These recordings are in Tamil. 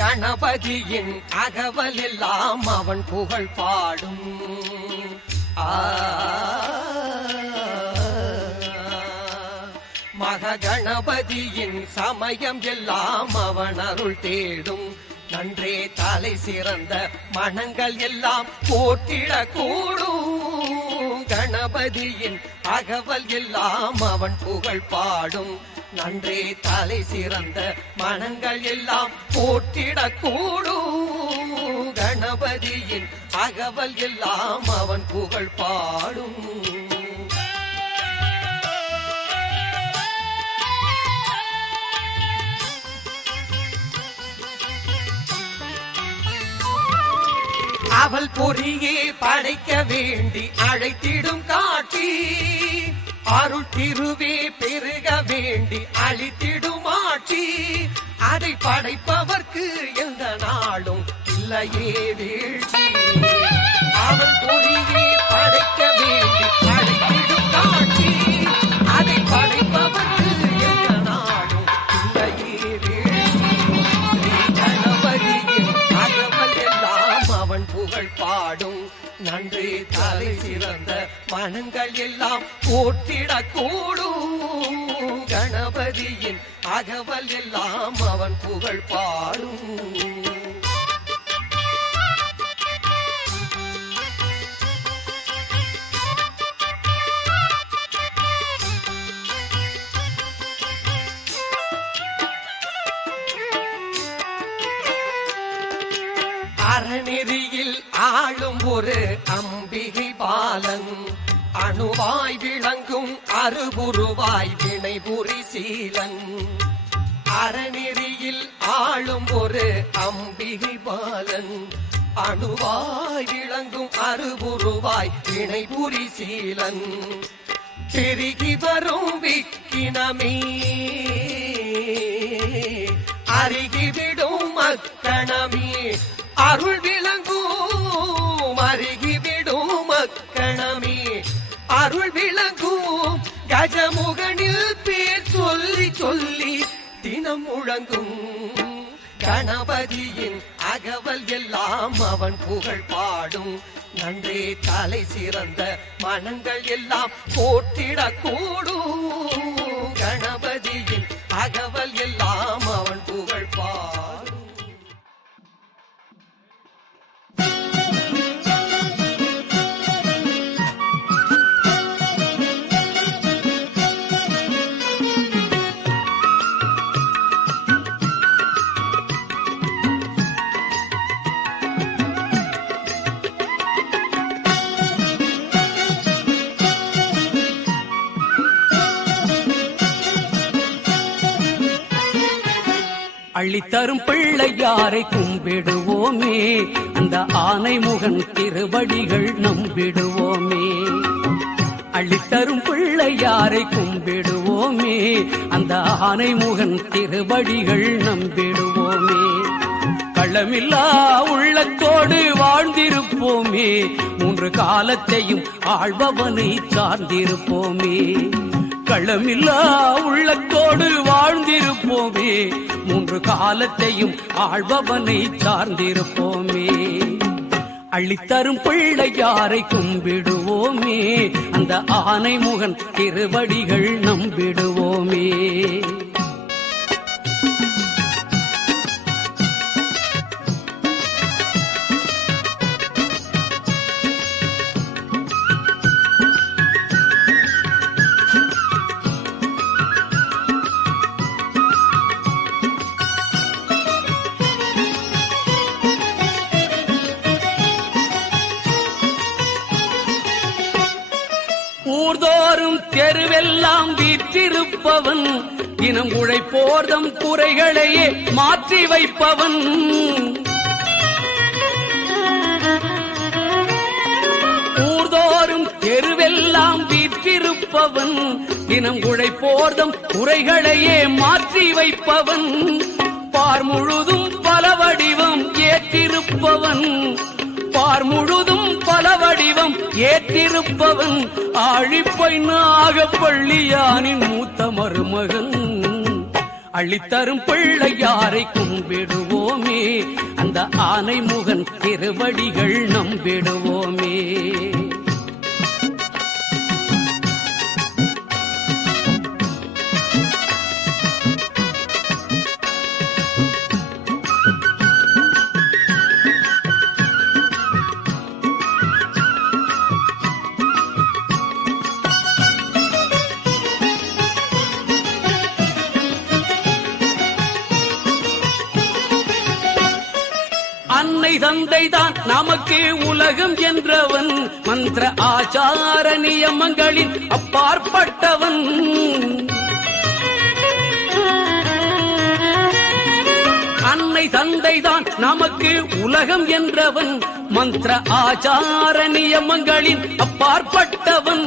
கணபதியின் அகவல் எல்லாம் அவன் புகழ் பாடும். மகணபதியின் சமயம் எல்லாம் அவன் அருள் தேடும். நன்றே தலை சிறந்த மனங்கள் எல்லாம் போற்றிட கூடும். கணபதியின் அகவல் எல்லாம் அவன் புகழ் பாடும். நன்றே தலை சிறந்த மனங்கள் எல்லாம் போற்றிட கூடும். கணபதியின் அகவல் எல்லாம் அவன் புகழ் பாடும். அவள் பொறியே படைக்க வேண்டி அழைத்திடும் காட்டி, அருள் திருவே பெருக வேண்டி அழித்திடும் ஆட்சி. அதை படைப்பவர்க்கு எந்த நாளும் இல்லையே வீழ்ச்சி. அவள் பொறியே படைக்க வேண்டி அழைத்திடும் காட்டி, அதை படைப்பவர்க்கு எந்த நாளும் இல்லையே வீழ்ச்சி. ஸ்ரீ கணபதியின் அகவல் எல்லாம் அவன் புகழ் பாடும். நன்றே தலை சிறந்த மனங்கள் எல்லாம் போற்றிட கூடும். கணபதியின் அகவல் எல்லாம் அவன் புகழ் பாடும். அறநெறியில் ஆளும் ஒரு அம்பிகை பாலன், அணுவாய் விளங்கும் அருகுருவாய் வினைபுரி சீலன். அறநெறியில் ஆளும் ஒரு அம்பிகை பாலன், அணுவாய் விளங்கும் அருகுருவாய் வினைபுரி சீலன். பெருகி வரும் விக்கினமே அருகிவிடும் மக்கணமே, அருள் விளங்கும் அருகிவிடும் மக்கணமே, அருள் விளங்கும் கஜமுகனில் பேர் சொல்லி சொல்லி தினம் முழங்கும். கணபதியின் அகவல் எல்லாம் அவன் புகழ் பாடும். நன்றே தலை சிறந்த மனங்கள் எல்லாம் போற்றிட கூடும். கணபதியின் அகவல் எல்லாம் அவன் புகழ் பாடும். அள்ளித்தரும் பிள்ளையாரை கும்பிடுவோமே, அந்த ஆனை முகன் திருவடிகள் நம்பிடுவோமே. அள்ளித்தரும் பிள்ளையாரை கும்பிடுவோமே, அந்த ஆனை முகன் திருவடிகள் நம்பிடுவோமே. களமில்லா உள்ளத்தோடு வாழ்ந்திருப்போமே, மூன்று காலத்தையும் ஆள்பவனை சார்ந்திருப்போமே. களமில்லா உள்ளத்தோடு வாழ்ந்திருப்போமே, மூன்று காலத்தையும் ஆள்பவனை சார்ந்திருப்போமே. அள்ளித்தரும் பிள்ளையாரை கும்பிடுவோமே, அந்த ஆனை முகன் திருவடிகள் நம்பிடுவோமே. ஊர்தோறும் தெருவெல்லாம் வீற்றிருப்பவன், தினம் உழைப்போர்தம் குறைகளையே மாற்றி வைப்பவன். ஊர்தோறும் தெருவெல்லாம் வீற்றிருப்பவன், தினம் உழைப்போர்தம் குறைகளையே மாற்றி வைப்பவன். பார் முழுதும் பல வடிவம் ஏற்றிருப்பவன், பார் முழுதும் பல வடிவம் ஏற்றிருப்பவன். ஆழிப்பை நாகப்பள்ளியானின் மூத்த மருமகன், அள்ளித்தரும் பிள்ளையாரை கும்பிடுவோமே, அந்த ஆனை முகன் திருவடிகள் நம்பிடுவோமே. அன்னை தந்தைதான் நமக்கு உலகம் என்றவன், மந்திர ஆச்சார நியமங்களின் அப்பாற்பட்டவன். அன்னை தந்தைதான் நமக்கு உலகம் என்றவன், மந்திர ஆச்சார நியமங்களின் அப்பாற்பட்டவன்.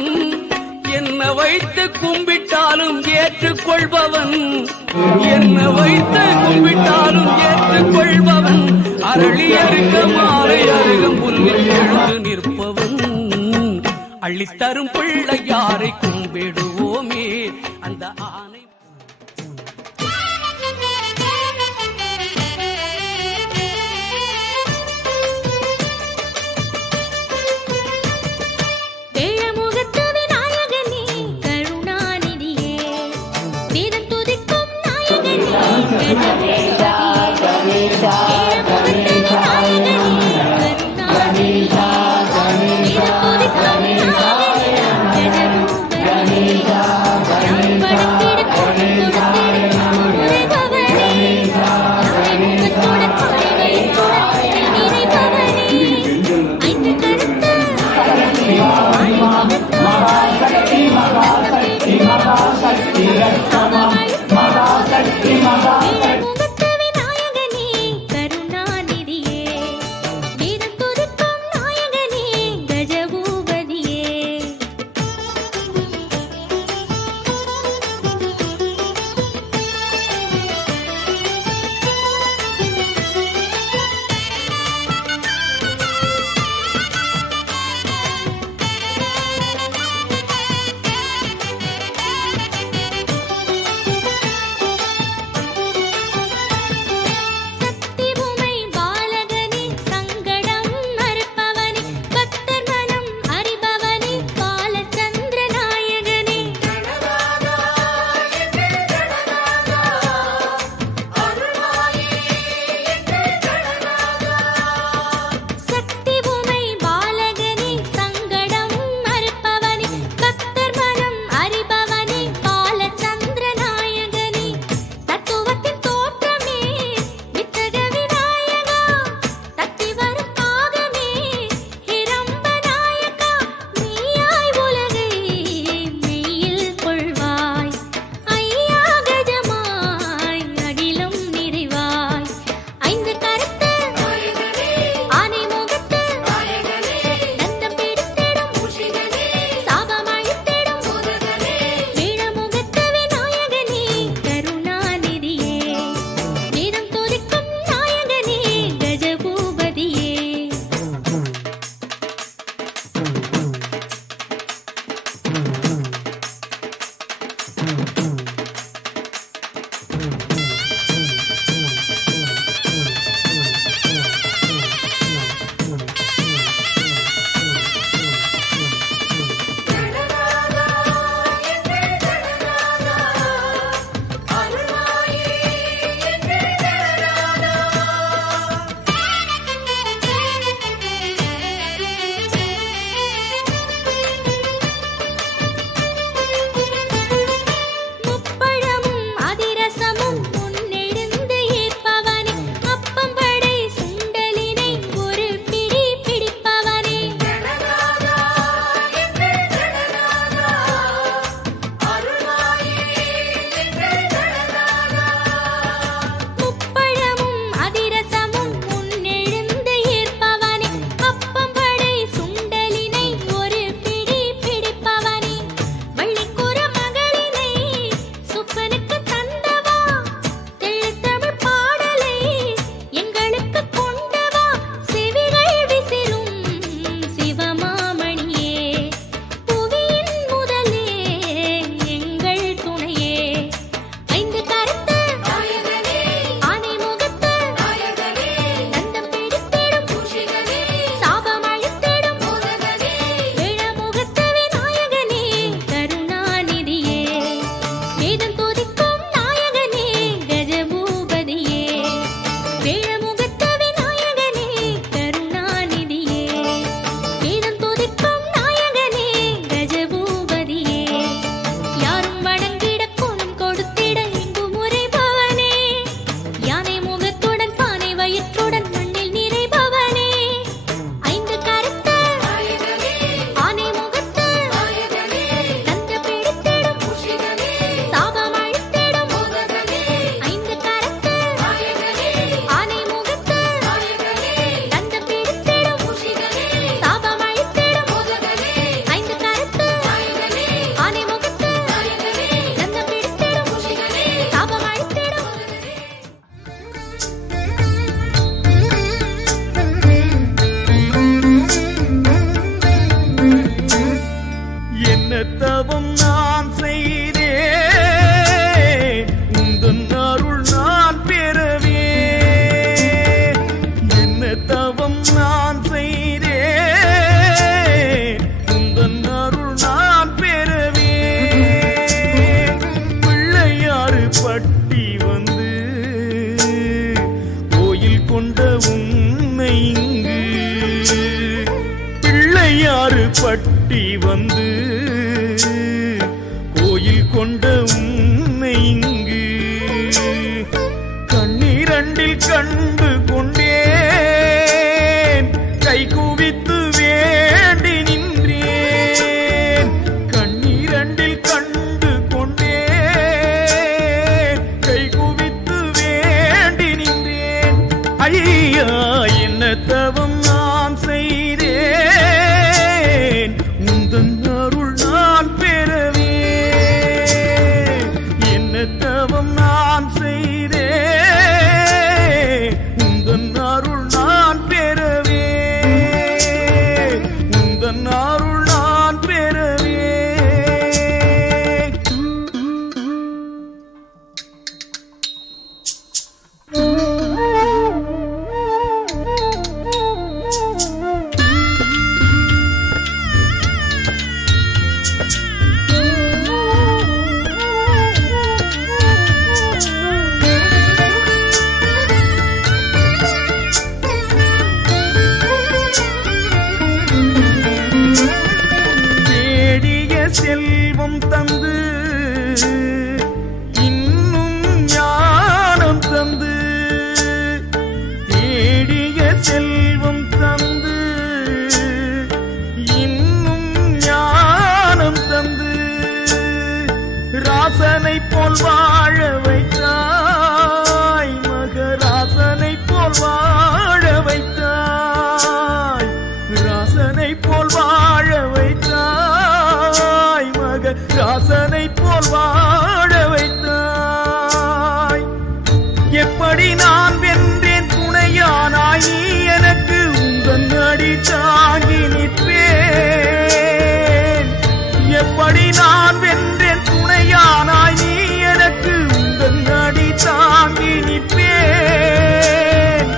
என்ன வைத்து கும்பிட்டாலும் ஏற்றுக்கொள்பவன், என்ன வைத்து கும்பிட்டாலும் ஏற்றுக்கொள்பவன். அரளி அருக மாலை அருகம் புல்லில் எழுந்து நிற்பவன். அள்ளித்தரும் பிள்ளையாரை கும்பிடுவோமே, அந்த ஆனை. மகாசக்தி பட்டி வந்து கோயில் கொண்ட உன்னை இங்கு பிள்ளையாறு பட்டி வந்து கோயில் கொண்ட உன்னை இங்கு கண்ணீரண்டில் கண்டு கொண்டேன் கை குவித்து வேண்டி நின்றேன் கண்ணீரண்டில் கண்டு கொண்டேன் கை குவித்து வேண்டி நின்றேன் ஐயா என்ன தவம் நான் செய்தேன் உந்தன் அருள் நான் பெறவே என்ன தவம் நான் செய்தேன் உந்தன் அருள் நான் பெறவே உந்தன் அருள் நான் பெறவே தேடிய செல்வம் தந்து இன்னும் ஞானம் தந்து தேடிய செல்வம் தந்து இன்னும் ஞானம் தந்து ராசனை போல் வாழ வைத்தாய் மகராசனை போல் வாழ வைத்தாய் ராசனை போல் வாழ வைத்தாய் மகராசனை போல் வாழ வைத்தாய் எப்படி நான் வென்றேன் துணையானாய் நீ எனக்கு உந்தன் அடி தாங்கி நிற்பேன் எப்படி நான் வென்றேன் துணையானாய் நீ எனக்கு உந்தன் அடி தாங்கி நிற்பேன்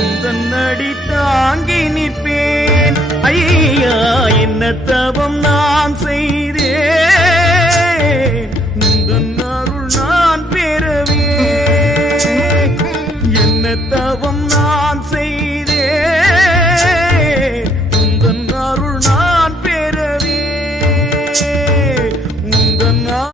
உந்தன் அடி தாங்கி நிற்பேன் ஐயா என்ன தவ